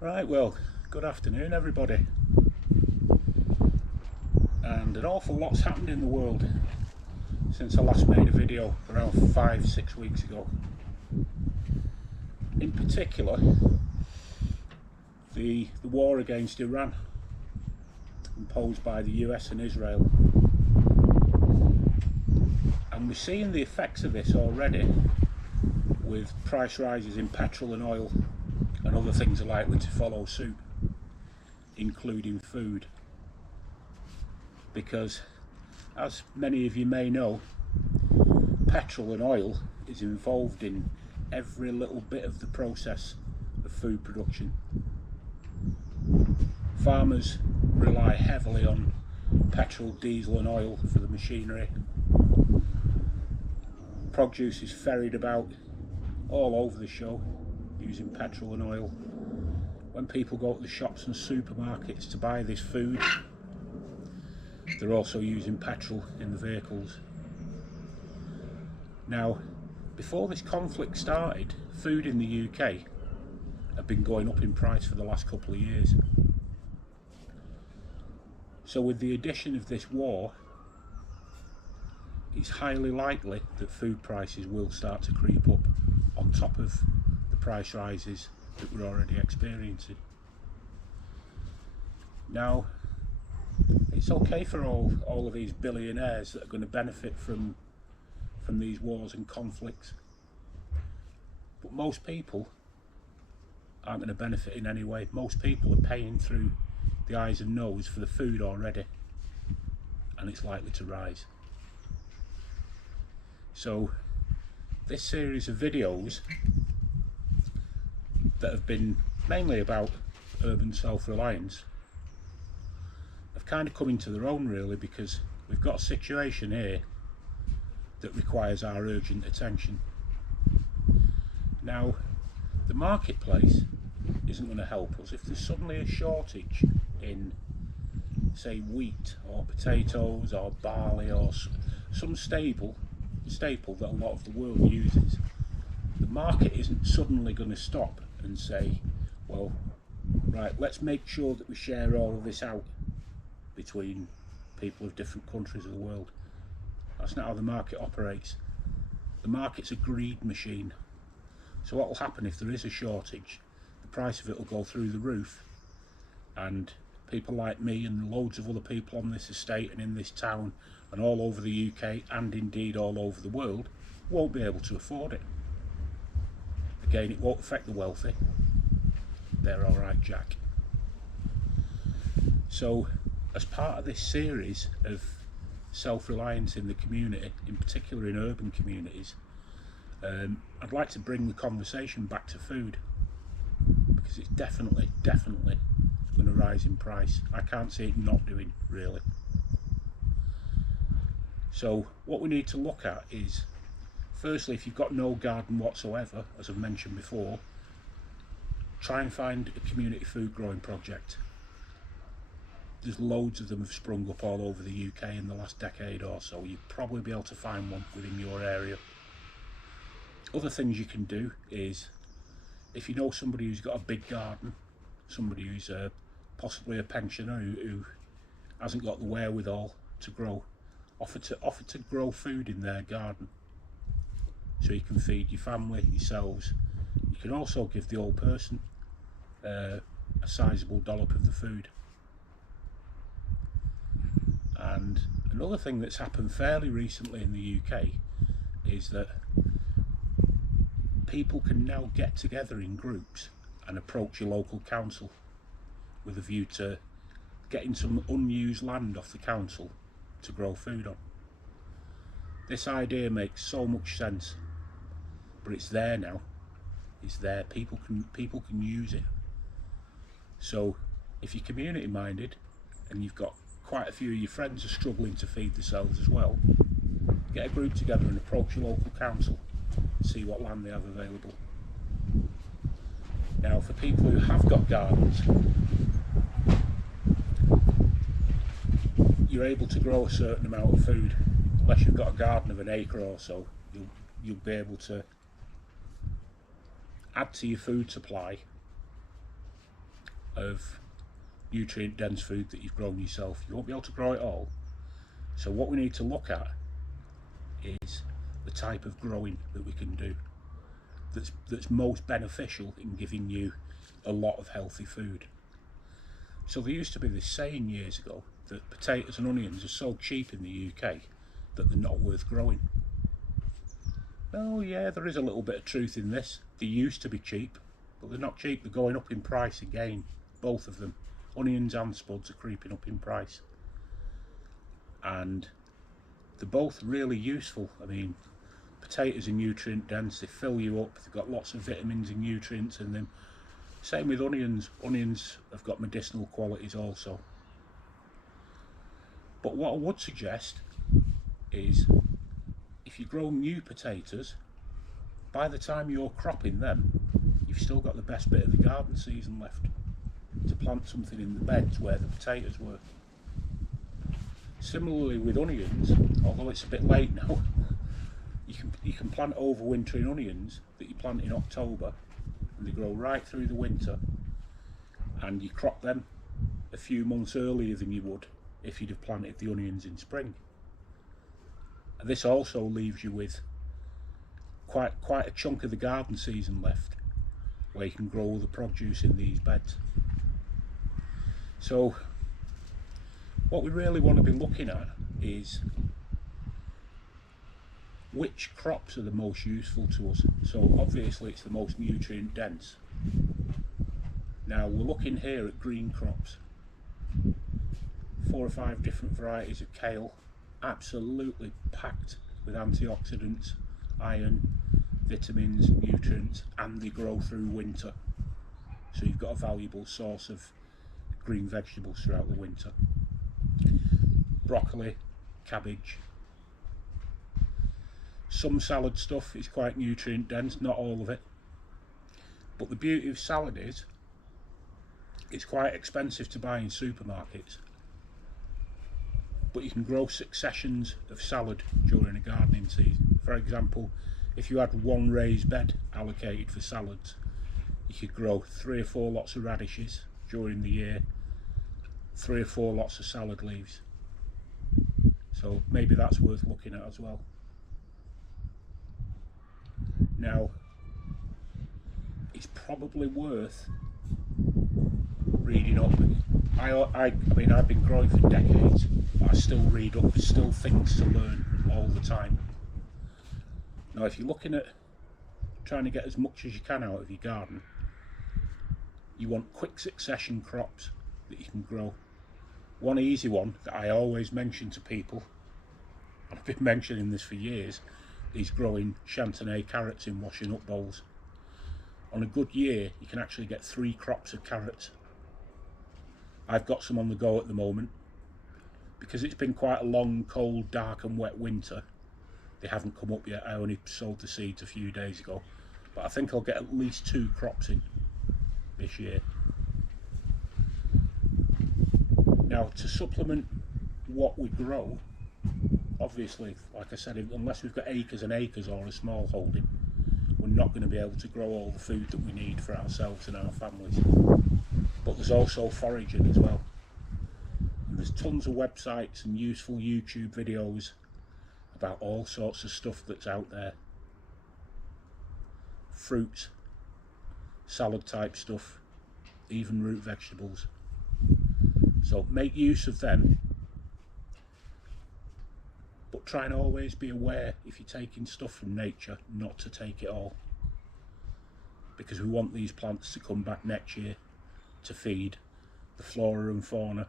Right, well, good afternoon everybody. And an awful lot's happened in the world since I last made a video around 5-6 weeks ago. In particular, the war against Iran imposed by the US and Israel. And we're seeing the effects of this already with price rises in petrol and oil, and other things are likely to follow suit, including food. Because, as many of you may know, petrol and oil is involved in every little bit of the process of food production. Farmers rely heavily on petrol, diesel and oil for the machinery. Produce is ferried about all over the show using petrol and oil. When people go to the shops and supermarkets to buy this food, they're also using petrol in the vehicles. Now, before this conflict started, food in the UK had been going up in price for the last couple of years. So with the addition of this war, it's highly likely that food prices will start to creep up on top of the price rises that we're already experiencing. Now, it's okay for all of these billionaires that are going to benefit from these wars and conflicts, but most people aren't going to benefit in any way. Most people are paying through the eyes and nose for the food already, and it's likely to rise. So this series of videos that have been mainly about urban self-reliance have kind of come into their own, really, because we've got a situation here that requires our urgent attention. Now, the marketplace isn't going to help us if there's suddenly a shortage in, say, wheat or potatoes or barley or some staple that a lot of the world uses. The market isn't suddenly going to stop and say, well, right, let's make sure that we share all of this out between people of different countries of the world. That's not how the market operates. The market's a greed machine. So what will happen if there is a shortage? The price of it will go through the roof, and people like me and loads of other people on this estate and in this town and all over the UK and indeed all over the world won't be able to afford it. Again, it won't affect the wealthy. They're alright, Jack. So, as part of this series of self-reliance in the community, in particular in urban communities, I'd like to bring the conversation back to food, because it's definitely going to rise in price. I can't see it not doing, really. So what we need to look at is, firstly, if you've got no garden whatsoever, as I've mentioned before, try and find a community food growing project. There's loads of them have sprung up all over the UK in the last decade or so. You'll probably be able to find one within your area. Other things you can do is, if you know somebody who's got a big garden, somebody who's possibly a pensioner who hasn't got the wherewithal to grow, offer to grow food in their garden, so you can feed your family, yourselves. You can also give the old person a sizable dollop of the food. And another thing that's happened fairly recently in the UK is that people can now get together in groups and approach your local council with a view to getting some unused land off the council to grow food on. This idea makes so much sense, but it's there now. It's there. People can use it. So if you're community minded and you've got quite a few of your friends are struggling to feed themselves as well, get a group together and approach your local council and see what land they have available. Now, for people who have got gardens, you're able to grow a certain amount of food. Unless you've got a garden of an acre or so, you'll be able to add to your food supply of nutrient dense food that you've grown yourself. You won't be able to grow it all. So what we need to look at is the type of growing that we can do that's most beneficial in giving you a lot of healthy food. So there used to be this saying years ago that potatoes and onions are so cheap in the UK that they're not worth growing. Oh yeah, there is a little bit of truth in this. They used to be cheap, but they're not cheap. They're going up in price again, both of them. Onions and spuds are creeping up in price. And they're both really useful. I mean, potatoes are nutrient dense, they fill you up, they've got lots of vitamins and nutrients in them. Same with onions. Onions have got medicinal qualities also. But what I would suggest is, if you grow new potatoes, by the time you're cropping them, you've still got the best bit of the garden season left to plant something in the beds where the potatoes were. Similarly with onions, although it's a bit late now, you can plant overwintering onions that you plant in October, and they grow right through the winter, and you crop them a few months earlier than you would if you'd have planted the onions in spring. And this also leaves you with quite a chunk of the garden season left where you can grow all the produce in these beds. So what we really want to be looking at is which crops are the most useful to us. So obviously it's the most nutrient dense. Now we're looking here at green crops. 4 or 5 different varieties of kale, absolutely packed with antioxidants, iron, vitamins, nutrients, and they grow through winter. So you've got a valuable source of green vegetables throughout the winter. Broccoli, cabbage. Some salad stuff is quite nutrient dense, not all of it. But the beauty of salad is it's quite expensive to buy in supermarkets. But you can grow successions of salad during a gardening season. For example, if you had one raised bed allocated for salads, you could grow 3 or 4 lots of radishes during the year, 3 or 4 lots of salad leaves. So maybe that's worth looking at as well. Now, it's probably worth reading up. I mean, I've been growing for decades, but I still read up, there's still things to learn all the time. Now, if you're looking at trying to get as much as you can out of your garden, you want quick succession crops that you can grow. One easy one that I always mention to people, and I've been mentioning this for years, is growing Chantenay carrots in washing up bowls. On a good year, you can actually get 3 crops of carrots. I've got some on the go at the moment. Because it's been quite a long, cold, dark and wet winter, they haven't come up yet. I only sowed the seeds a few days ago. But I think I'll get at least 2 crops in this year. Now, to supplement what we grow, obviously, like I said, unless we've got acres and acres or a small holding, we're not going to be able to grow all the food that we need for ourselves and our families. But there's also foraging as well. And there's tons of websites and useful YouTube videos about all sorts of stuff that's out there. Fruits, salad type stuff, even root vegetables. So make use of them. But try and always be aware, if you're taking stuff from nature, not to take it all. Because we want these plants to come back next year to feed the flora and fauna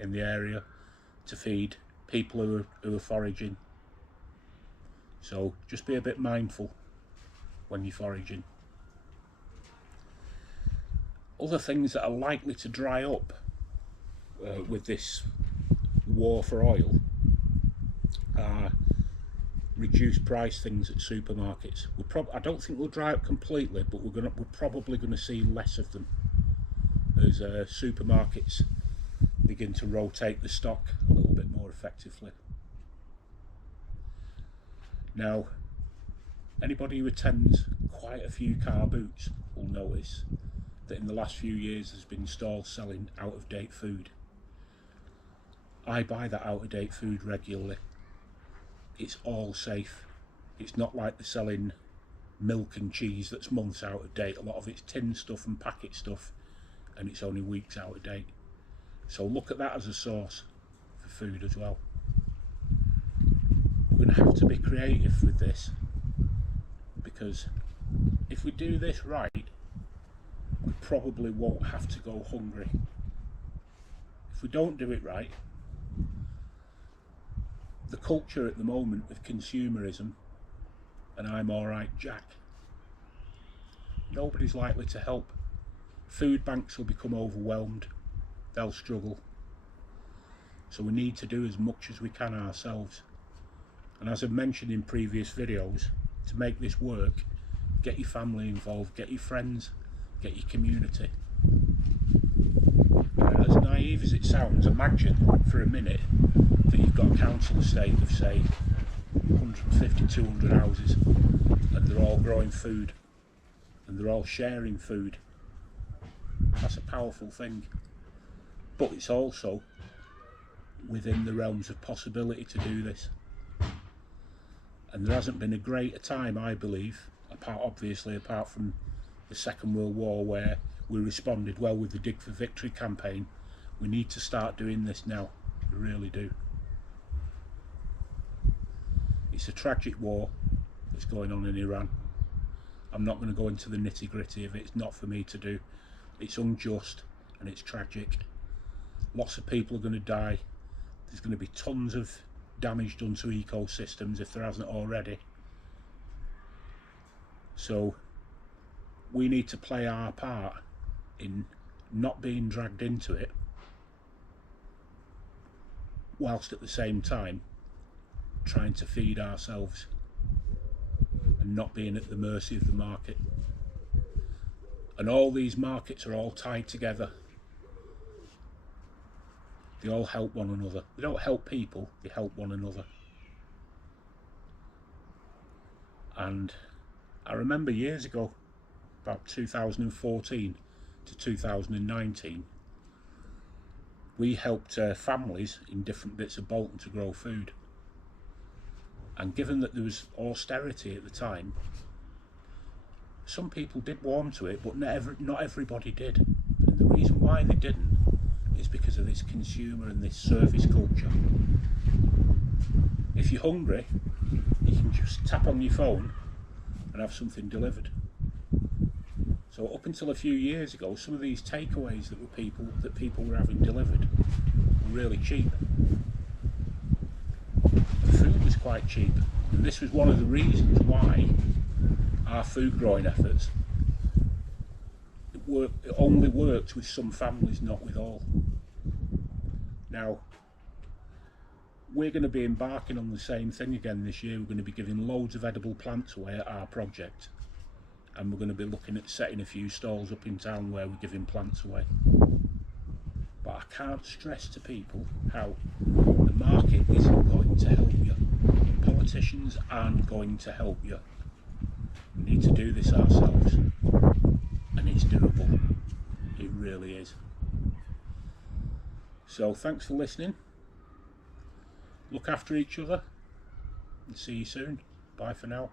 in the area, to feed people who are foraging. So just be a bit mindful when you're foraging. Other things that are likely to dry up with this war for oil are reduced price things at supermarkets. I don't think we'll dry up completely, but we're probably going to see less of them as supermarkets begin to rotate the stock a little bit more effectively. Now, anybody who attends quite a few car boots will notice that in the last few years there's been stalls selling out of date food. I buy that out of date food regularly. It's all safe. It's not like they're selling milk and cheese that's months out of date. A lot of it's tin stuff and packet stuff, and it's only weeks out of date. So look at that as a source for food as well. We're going to have to be creative with this, because if we do this right, we probably won't have to go hungry. If we don't do it right, the culture at the moment with consumerism and I'm alright Jack, nobody's likely to help. Food banks will become overwhelmed, they'll struggle. So we need to do as much as we can ourselves. And as I've mentioned in previous videos, to make this work, get your family involved, get your friends, get your community. As naive as it sounds, imagine for a minute that you've got a council estate of say 150, 200 houses, and they're all growing food and they're all sharing food. That's a powerful thing, but it's also within the realms of possibility to do this. And there hasn't been a greater time, I believe, apart from the Second World War, where we responded well with the Dig for Victory campaign. We need to start doing this now, we really do. It's a tragic war that's going on in Iran. I'm not going to go into the nitty gritty of it, it's not for me to do. It's unjust and it's tragic. Lots of people are going to die. There's going to be tons of damage done to ecosystems if there hasn't already. So we need to play our part in not being dragged into it, whilst at the same time trying to feed ourselves and not being at the mercy of the market. And all these markets are all tied together. They all help one another. They don't help people, they help one another. And I remember years ago, about 2014 to 2019, we helped families in different bits of Bolton to grow food. And given that there was austerity at the time, some people did warm to it, but not everybody did. And the reason why they didn't is because of this consumer and this service culture. If you're hungry, you can just tap on your phone and have something delivered. So up until a few years ago, some of these takeaways that people were having delivered were really cheap. The food was quite cheap, and this was one of the reasons why our food growing efforts, it only worked with some families, not with all. Now, we're going to be embarking on the same thing again this year. We're going to be giving loads of edible plants away at our project, and we're going to be looking at setting a few stalls up in town where we're giving plants away. But I can't stress to people how the market isn't going to help you. Politicians aren't going to help you. We need to do this ourselves, and it's doable. It really is. So thanks for listening. Look after each other and see you soon. Bye for now.